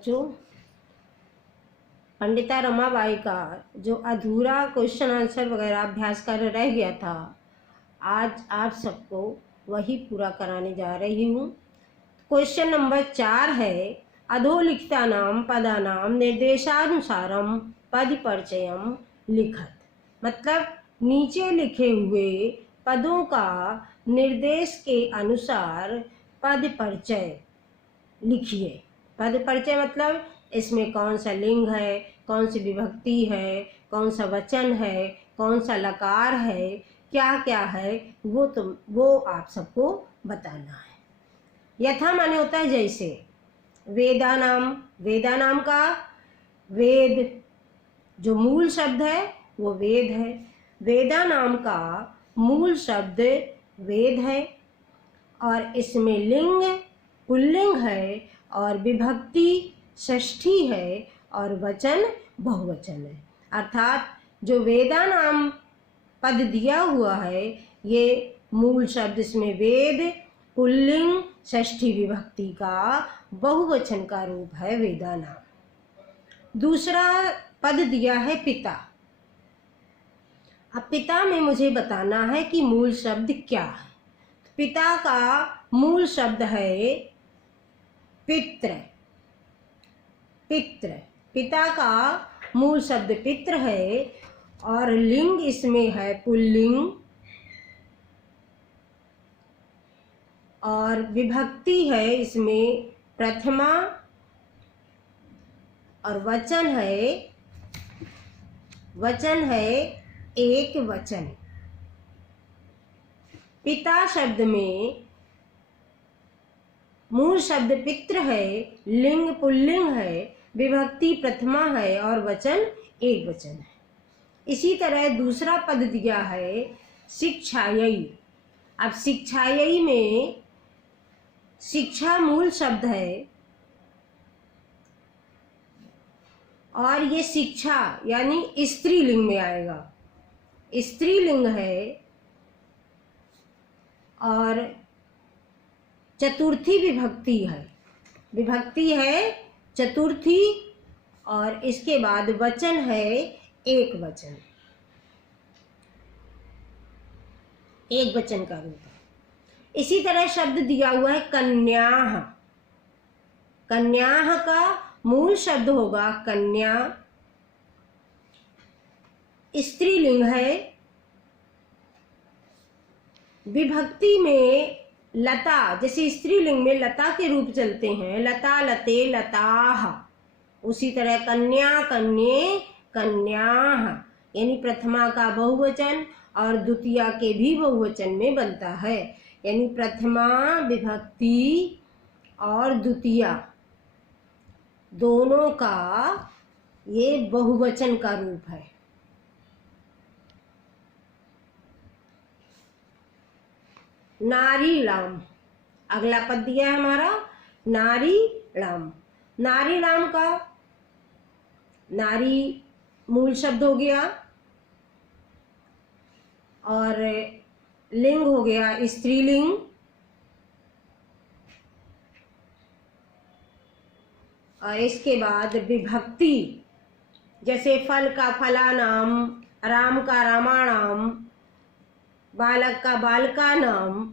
बच्चों, पंडिता रमाबाई का जो अधूरा क्वेश्चन आंसर वगैरह अभ्यास कर रह गया था, आज आप सबको वही पूरा कराने जा रही हूँ। क्वेश्चन नंबर 4 है, अधोलिखितानां पदानां निर्देशानुसारम पद परिचयम लिखत। मतलब नीचे लिखे हुए पदों का निर्देश के अनुसार पद परिचय लिखिए। पद परिचय मतलब इसमें कौन सा लिंग है, कौन सी विभक्ति है, कौन सा वचन है, कौन सा लकार है, क्या क्या है, वो आप सबको बताना है। यथा माने होता है जैसे। वेदानाम, वेदानाम का वेद जो मूल शब्द है वो वेद है। वेदानाम का मूल शब्द वेद है और इसमें लिंग पुल्लिंग है और विभक्ति षष्ठी है और वचन बहुवचन है। अर्थात जो वेदानाम पद दिया हुआ है ये मूल शब्द इसमें वेद पुल्लिंग षष्ठी विभक्ति का बहुवचन का रूप है वेदानाम। दूसरा पद दिया है पिता। अब पिता में मुझे बताना है कि मूल शब्द क्या है। पिता का मूल शब्द है पित्र। पित्र, पिता का मूल शब्द पित्र है और लिंग इसमें है पुल्लिंग और विभक्ति है इसमें प्रथमा और वचन है एक वचन। पिता शब्द में मूल शब्द पित्र है, लिंग पुल्लिंग है, विभक्ति प्रथमा है और वचन एक वचन है। इसी तरह दूसरा पद दिया है शिक्षायै। अब शिक्षायै में शिक्षा मूल शब्द है और ये शिक्षा यानी स्त्रीलिंग में आएगा। स्त्रीलिंग है और चतुर्थी विभक्ति है। विभक्ति है चतुर्थी और इसके बाद वचन है एक वचन, एक वचन का रूप है। इसी तरह शब्द दिया हुआ है कन्याः। कन्याः का मूल शब्द होगा कन्या, स्त्रीलिंग है, विभक्ति में लता, जैसे स्त्रीलिंग में लता के रूप चलते हैं, लता लते लताः, उसी तरह कन्या कन्ये कन्याः, यानी प्रथमा का बहुवचन और द्वितीया के भी बहुवचन में बनता है। यानी प्रथमा विभक्ति और द्वितीया दोनों का ये बहुवचन का रूप है। नारीणाम, अगला पद दिया है हमारा नारीणाम। नारीणाम का नारी मूल शब्द हो गया और लिंग हो गया स्त्रीलिंग और इसके बाद विभक्ति जैसे फल का फलानाम, राम का रामाणाम, बालक का बालका नाम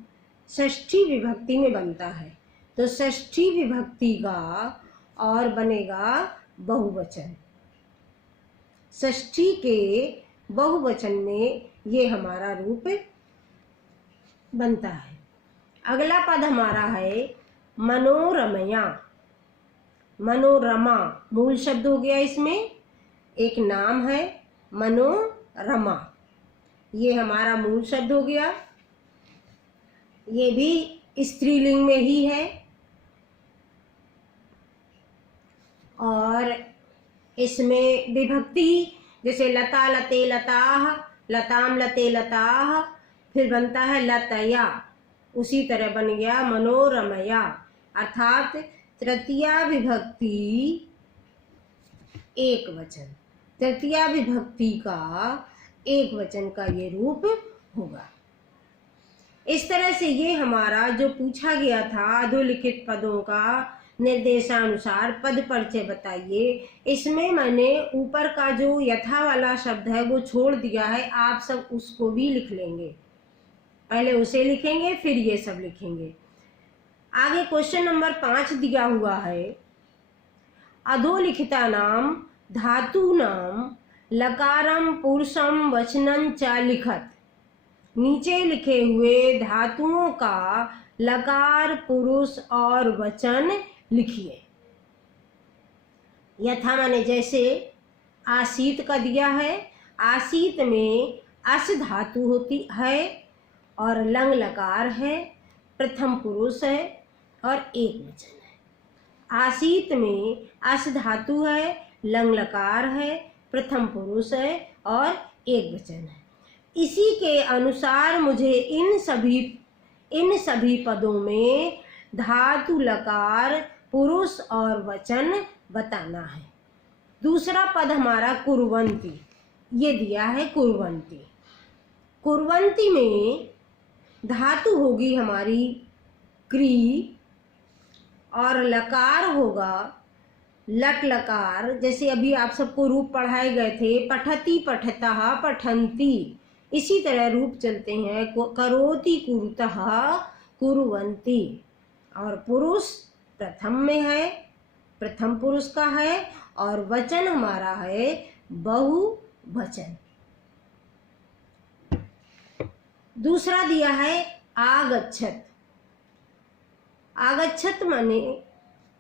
षष्ठी विभक्ति में बनता है। तो षष्ठी विभक्ति का और बनेगा बहुवचन। षष्ठी के बहुवचन में ये हमारा रूप बनता है। अगला पद हमारा है मनोरमया। मनोरमा मूल शब्द हो गया, इसमें एक नाम है मनोरमा, ये हमारा मूल शब्द हो गया। ये भी स्त्रीलिंग में ही है और इसमें विभक्ति जैसे लता लते लताः, लताम लते लताः, फिर बनता है लतया, उसी तरह बन गया मनोरमया। अर्थात तृतीया विभक्ति एक वचन, तृतीया विभक्ति का एक वचन का ये रूप होगा। इस तरह से ये हमारा जो पूछा गया था अधोलिखित पदों का निर्देशानुसार पद परिचय बताइए। इसमें मैंने ऊपर का जो यथा वाला शब्द है वो छोड़ दिया है, आप सब उसको भी लिख लेंगे। पहले उसे लिखेंगे फिर ये सब लिखेंगे। आगे क्वेश्चन नंबर 5 दिया हुआ है, अधोलिखिता नाम धातु नाम लकारम पुरुषम वचनं च लिखत। नीचे लिखे हुए धातुओं का लकार, पुरुष और वचन लिखिए। यथा माने जैसे आसीत का दिया है, आसीत में अस धातु होती है और लंग लकार है, प्रथम पुरुष है और एक वचन है। आसीत में अस धातु है, लंग लकार है, प्रथम पुरुष है और एक वचन है। इसी के अनुसार मुझे इन सभी पदों में धातु, लकार, पुरुष और वचन बताना है। दूसरा पद हमारा कुर्वन्ति, ये दिया है कुर्वन्ति। कुर्वन्ति में धातु होगी हमारी क्री और लकार होगा लट लकार। जैसे अभी आप सबको रूप पढ़ाए गए थे, पठति, पठतः, पठन्ति, इसी तरह रूप चलते हैं। करोति, कुरुतः, कुर्वन्ति। और पुरुष प्रथम में है, प्रथम पुरुष का है और वचन हमारा है बहुवचन। दूसरा दिया है आगच्छत। आगच्छत माने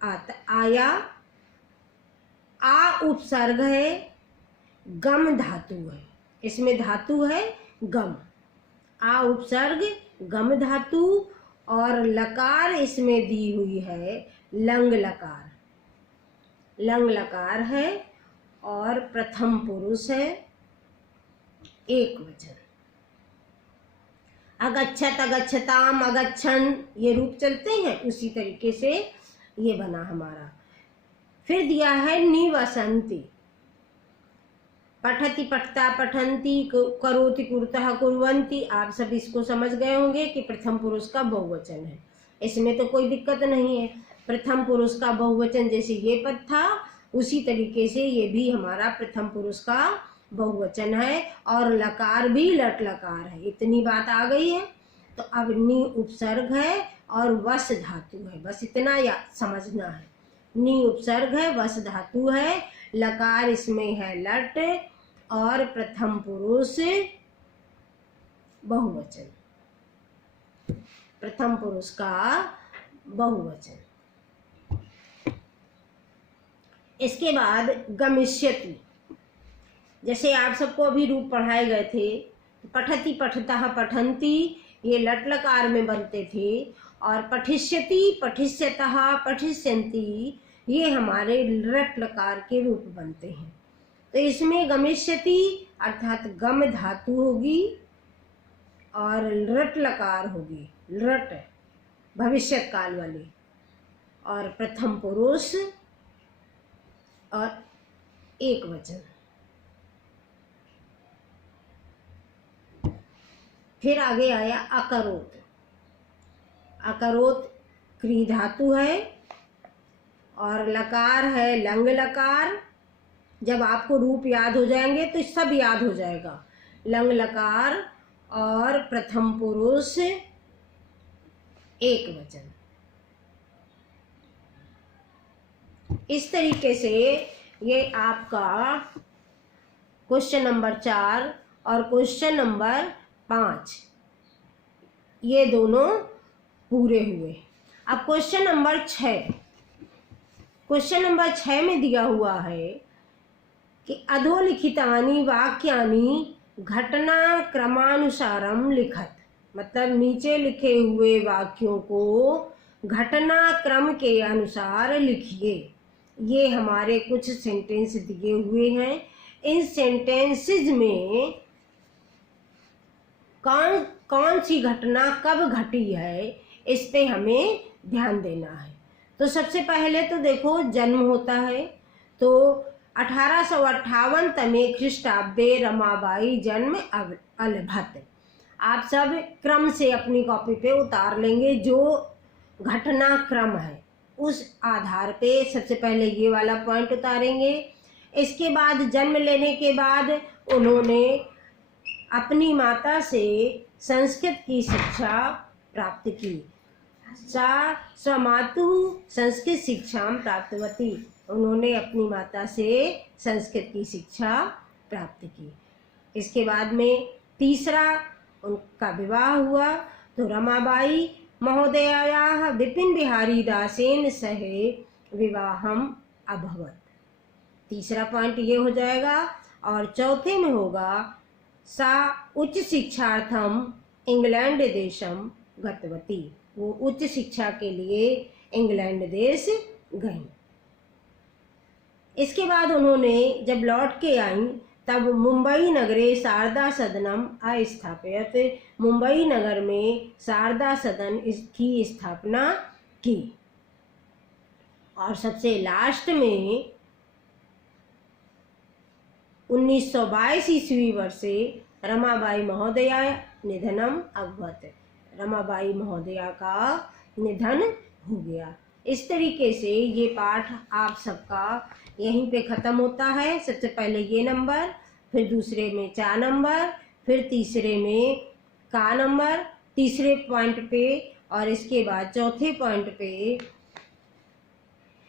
आया, आ उपसर्ग है, गम धातु है, इसमें धातु है गम। आ उपसर्ग गम धातु और लकार इसमें दी हुई है लंग लकार। लंग लकार है और प्रथम पुरुष है, एक वचन। अगच्छत, अगच्छताम, अगच्छन, ये रूप चलते हैं, उसी तरीके से ये बना हमारा। फिर दिया है निवसन्ति। पठति, पठता, पठन्ति, करोति, कुरुतः, कुर्वन्ति। आप सब इसको समझ गए होंगे कि प्रथम पुरुष का बहुवचन है, इसमें तो कोई दिक्कत नहीं है। प्रथम पुरुष का बहुवचन जैसे ये पद था, उसी तरीके से ये भी हमारा प्रथम पुरुष का बहुवचन है और लकार भी लट लकार है। इतनी बात आ गई है। तो अब नी उपसर्ग है और वस धातु है, बस इतना याद समझना है। नी उपसर्ग है, वस धातु है, लकार इसमें है लट और प्रथम पुरुष बहुवचन, प्रथम पुरुष का बहुवचन। इसके बाद गमिष्यति। जैसे आप सबको अभी रूप पढ़ाए गए थे, पठति, पठतः, पठन्ति, ये लट लकार में बनते थे और पठिष्यति, पठिष्यतः, पठिष्यन्ति, ये हमारे लट लकार के रूप बनते हैं। तो इसमें गमिष्यति अर्थात गम धातु होगी और लट लकार होगी, लट भविष्य काल वाली, और प्रथम पुरुष और एक वचन। फिर आगे आया अकरोत। अकरोत क्री धातु है और लकार है लंग लकार। जब आपको रूप याद हो जाएंगे तो सब याद हो जाएगा। लंग लकार और प्रथम पुरुष एक वचन। इस तरीके से ये आपका क्वेश्चन नंबर 4 और क्वेश्चन नंबर 5 ये दोनों पूरे हुए। अब क्वेश्चन नंबर 6, क्वेश्चन नंबर 6 में दिया हुआ है कि अधोलिखितानि वाक्यानि घटना क्रमानुसारम लिखत। मतलब नीचे लिखे हुए वाक्यों को घटना क्रम के अनुसार लिखिए। ये हमारे कुछ सेंटेंस दिए हुए हैं। इन सेंटेंसेस में कौन सी घटना कब घटी है, इस पे हमें ध्यान देना है। तो सबसे पहले तो देखो जन्म होता है, तो 1858 तमे ख्रीष्टाब्दे रमाबाई जन्म अलभत। आप सब क्रम से अपनी कॉपी पे उतार लेंगे जो घटना क्रम है। उस आधार पे सबसे पहले ये वाला पॉइंट उतारेंगे। इसके बाद जन्म लेने के बाद उन्होंने अपनी माता से संस्कृत की शिक्षा प्राप्त की। सा स्वमातुः संस्कृत शिक्षां प्राप्तवती, उन्होंने अपनी माता से संस्कृत की शिक्षा प्राप्त की। इसके बाद में तीसरा उनका विवाह हुआ, तो रमाबाई महोदयायाः विपिन बिहारी दासेन सह विवाहम अभवत्। तीसरा पॉइंट ये हो जाएगा। और चौथे में होगा सा उच्च शिक्षार्थम इंग्लैंड देशम गतवती, वो उच्च शिक्षा के लिए इंग्लैंड देश गईं। इसके बाद उन्होंने जब लौट के आईं तब मुंबई नगरे शारदा सदनम अस्थापयत, मुंबई नगर में शारदा सदन की स्थापना की। और सबसे लास्ट में 1922 ईस्वी वर्षे रमाबाई महोदया निधनम अभवत्, रमाबाई महोदया का निधन हो गया। इस तरीके से ये पाठ आप सबका यहीं पे ख़त्म होता है। सबसे पहले ये नंबर, फिर दूसरे में 4 नंबर, फिर तीसरे में का नंबर तीसरे पॉइंट पे, और इसके बाद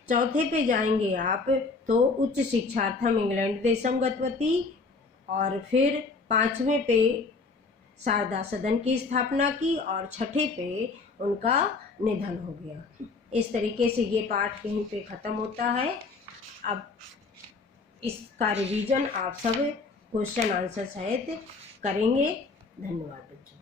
चौथे पे जाएंगे आप तो उच्च शिक्षार्थम इंग्लैंड देशम गतवती, और फिर 5वें पे शारदा सदन की स्थापना की, और 6ठे पे उनका निधन हो गया। इस तरीके से ये पाठ यहीं पे ख़त्म होता है। अब इसका रिवीजन आप सब क्वेश्चन आंसर सहित करेंगे। धन्यवाद बच्चों।